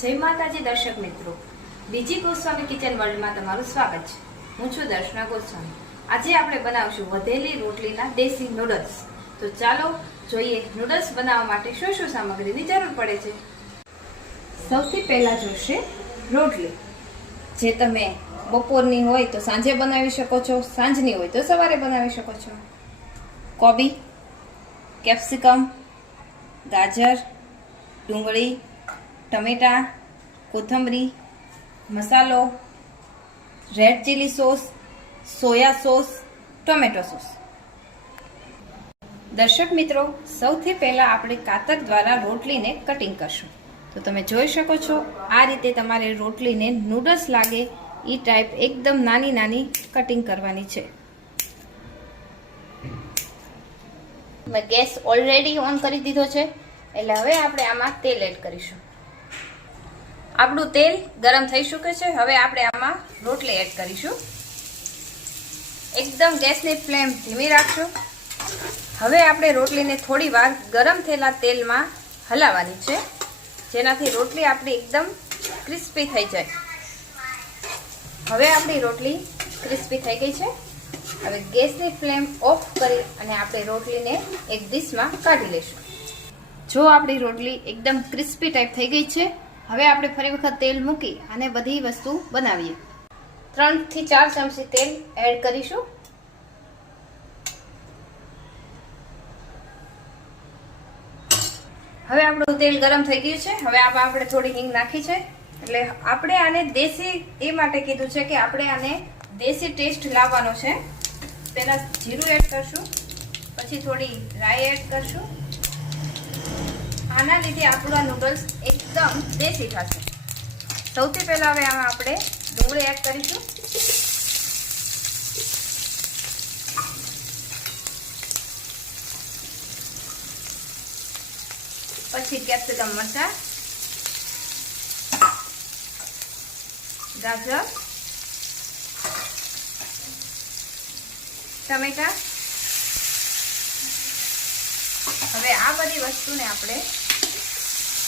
જય માતાજી દર્શક મિત્રો, બીજી ગોસ્વામી કિચન વર્લ્ડમાં તમારું સ્વાગત છે। હું છું દર્શના ગોસ્વામી। આજે આપણે બનાવશું વધેલી રોટલીના દેશી નૂડલ્સ। તો ચાલો જોઈએ નૂડલ્સ બનાવવા માટે શું શું સામગ્રીની જરૂર પડે છે। સૌથી પહેલા જોશે રોટલી, જે તમે બપોરની હોય તો સાંજે બનાવી શકો છો, સાંજની હોય તો સવારે બનાવી શકો છો। કોબી, કેપ્સિકમ, ગાજર, ડુંગળી, ટમેટા, કોથમરી, મસાલો, red chilli sauce, soya sauce, tomato sauce. દર્શક મિત્રો, સૌથી પહેલા આપણે કાતર દ્વારા રોટલીને કટિંગ કરશું। તો તમે જોઈ શકો છો આ રીતે તમારે રોટલીને નૂડલ્સ લાગે એ ટાઈપ એકદમ નાની નાની કટિંગ કરવાની છે। મેં ગેસ ઓલરેડી ઓન કરી દીધો છે, એટલે હવે આપણે આમાં તેલ એડ કરીશું। આપણું તેલ ગરમ થઈ ચૂક્યું છે, હવે આપણે આમાં રોટલી એડ કરીશું। એકદમ ગેસની ફ્લેમ ધીમી રાખશું। હવે આપણે રોટલીને થોડી વાર ગરમ થયેલા તેલમાં હલાવવાની છે, જેનાથી રોટલી આપણી એકદમ ક્રિસ્પી થઈ જાય। હવે આપણી રોટલી ક્રિસ્પી થઈ ગઈ છે। હવે ગેસની ફ્લેમ ઓફ કરી અને આપણે રોટલીને એક ડીશમાં કાઢી લઈશું। જો આપણી રોટલી એકદમ ક્રિસ્પી ટાઈપ થઈ ગઈ છે, હવે આપણે ફરી વખત તેલ મૂકી અને બધી વસ્તુ બનાવીએ। 3 થી 4 ચમચી તેલ એડ કરીશું। હવે આપણું તેલ ગરમ થઈ ગયું છે। હવે આમાં આપણે થોડી હિંગ નાખી છે, એટલે આપણે આને દેશી એ માટે કીધું છે કે આપણે આને દેશી ટેસ્ટ લાવવાનો છે। પહેલા જીરું એડ કરશું, પછી થોડી રાઈ એડ કરશું। આના લીધે આપણા નૂડલ્સ એકદમ દેશી થશે। સૌથી પહેલા હવે આમાં આપણે ડુંગળી એડ કરીશું, પછી કેપ્સિકમ, મરચાં, ગાજર, ટમેટા। હવે આ બધી વસ્તુને આપણે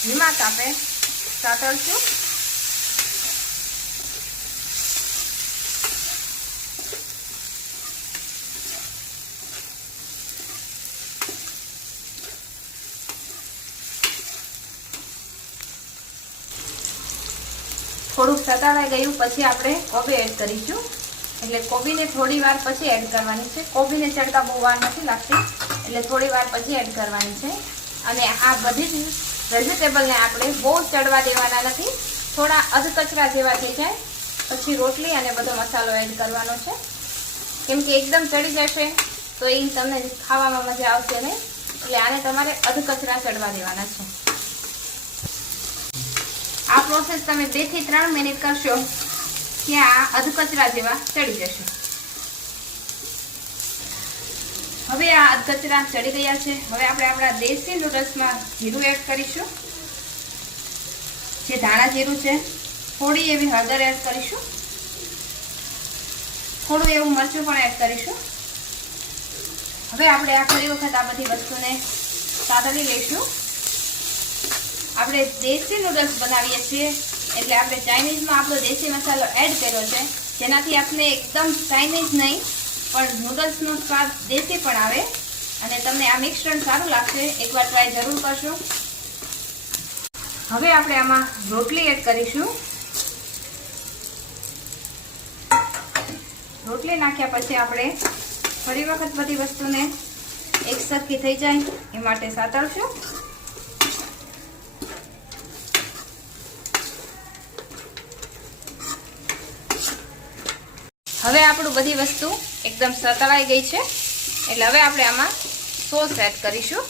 ધીમા તાપે સાતળશું। થોડુંક સતાવાઈ ગયું પછી આપણે કોબી એડ કરીશું, એટલે કોબીને થોડી વાર પછી એડ કરવાની છે। કોબીને ચડતા બહુ વાર નથી લાગતી, એટલે થોડી વાર પછી એડ કરવાની છે। અને આ બધી જ વેજીટેબલને આપણે બહુ ચડવા દેવાના નથી, થોડા અધકચરા જેવા થઈ જાય પછી રોટલી અને બધો મસાલો એડ કરવાનો છે, કેમ કે એકદમ ચડી જશે તો એ તમને ખાવામાં મજા આવશે નહીં, એટલે આને તમારે અધકચરા ચડવા દેવાના છે। આ પ્રોસેસ તમે 2 થી 3 મિનિટ કરશો ત્યાં અધકચરા જેવા ચડી જશે। હવે આ અધકચરા ચડી ગયા છે। હવે આપણે આપણા દેશી નૂડલ્સમાં જીરું એડ કરીશું, જે ધાણા જીરું છે। થોડી એવી હળદર એડ કરીશું, થોડું એવું મરચું પણ એડ કરીશું। હવે આપણે આ ફરી વખત આ બધી વસ્તુને સાતળી લઈશું। આપણે દેશી નૂડલ્સ બનાવીએ છીએ, એટલે આપણે ચાઇનીઝમાં આપણો દેશી મસાલો એડ કર્યો છે, જેનાથી આપણે એકદમ ચાઇનીઝ નહીં પણ નૂડલ્સનો સ્વાદ દેશી પણ આવે અને તમને આ મિશ્રણ સારું લાગશે। એકવાર ટ્રાય જરૂર કરશો। હવે આપણે આમાં રોટલી એડ કરીશું। રોટલી નાખ્યા પછી આપણે ફરી વખત બધી વસ્તુને એક સરખી થઈ જાય એ માટે સાતળશું। હવે આપણું બધી વસ્તુ એકદમ સતળાઈ ગઈ છે, એટલે હવે આપણે આમાં સોસ એડ કરીશું।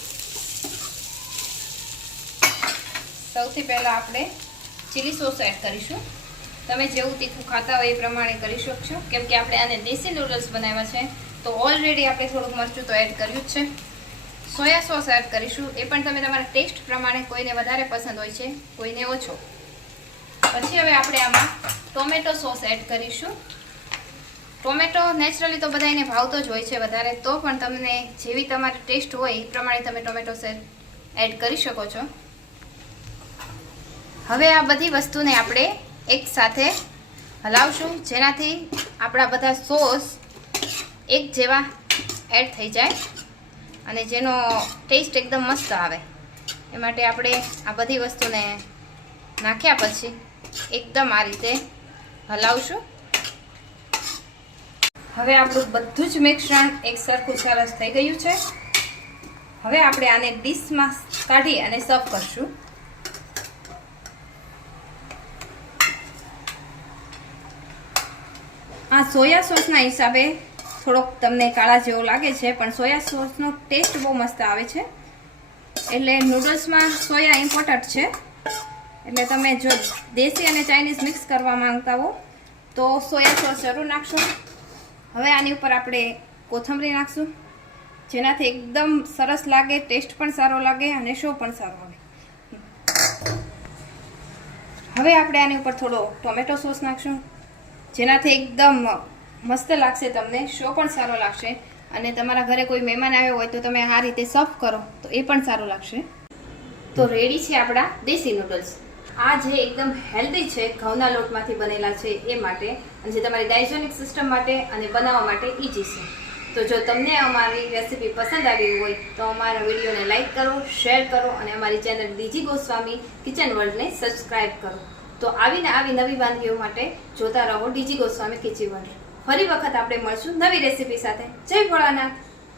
સૌથી પહેલા આપણે ચીલી સોસ એડ કરીશું। તમે જેવું તીખું ખાતા હોય એ પ્રમાણે કરી શકશો, કેમ કે આપણે આને દેશી નૂડલ્સ બનાવ્યા છે તો ઓલરેડી આપણે થોડુંક મરચું તો એડ કર્યું જ છે। સોયા સોસ એડ કરીશું, એ પણ તમે તમારા ટેસ્ટ પ્રમાણે, કોઈને વધારે પસંદ હોય છે, કોઈને ઓછો। પછી હવે આપણે આમાં ટોમેટો સોસ એડ કરીશું। ટોમેટો નેચરલી તો બધાને ભાવતો જ હોય છે વધારે, તો પણ તમને જેવી તમારી ટેસ્ટ હોય એ પ્રમાણે તમે ટોમેટો એડ કરી શકો છો। હવે આ બધી વસ્તુને આપણે એક સાથે હલાવશું, જેનાથી આપણા બધા સોસ એક જેવા એડ થઈ જાય અને જેનો ટેસ્ટ એકદમ મસ્ત આવે. એ માટે આપણે આ બધી વસ્તુને નાખ્યા પછી એકદમ આ રીતે હલાવશું. હવે આપણું બધું જ મિશ્રણ એક સરખું સરસ થઈ ગયું છે. હવે આપણે આને ડીશમાં કાઢી અને સર્વ કરશું. આ સોયા સોસના હિસાબે થોડોક તમને કાળા જેવો લાગે છે, પણ સોયા સોસનો ટેસ્ટ બહુ મસ્ત આવે છે. એટલે નૂડલ્સમાં સોયા ઇમ્પોર્ટન્ટ છે. એટલે તમે જો દેશી અને ચાઇનીઝ મિક્સ કરવા માંગતા હો તો સોયા સોસ જરૂર નાખશો. હવે આની ઉપર આપણે કોથમરી નાખશું, જેનાથી એકદમ સરસ લાગે, ટેસ્ટ પણ સારો લાગે અને શો પણ સારો આવે. હવે આપણે આની ઉપર થોડો ટોમેટો સોસ નાખશું, જેનાથી એકદમ મસ્ત લાગશે, તમને શો પણ સારો લાગશે. અને તમારા ઘરે કોઈ મહેમાન આવ્યો હોય તો તમે આ રીતે સર્વ કરો તો એ પણ સારું લાગશે. તો રેડી છે આપણા દેશી નૂડલ્સ. આ જે એકદમ હેલ્ધી છે, ઘઉંના લોટમાંથી બનેલા છે એ માટે, અને જે તમારી ડાયજેસ્ટિક સિસ્ટમ માટે અને બનાવવા માટે ઇઝી છે. તો જો તમને અમારી રેસીપી પસંદ આવી હોય તો અમારા વિડીયોને લાઇક કરો, શેર કરો અને અમારી ચેનલ ડીજી ગોસ્વામી કિચન વર્લ્ડને સબસ્ક્રાઇબ કરો. તો આવી નવી વાનગીઓ માટે જોતા રહો ડીજી ગોસ્વામી કિચન વર્લ્ડ. ફરી વખત આપણે મળશું નવી રેસીપી સાથે. જય ભોળાનાથ.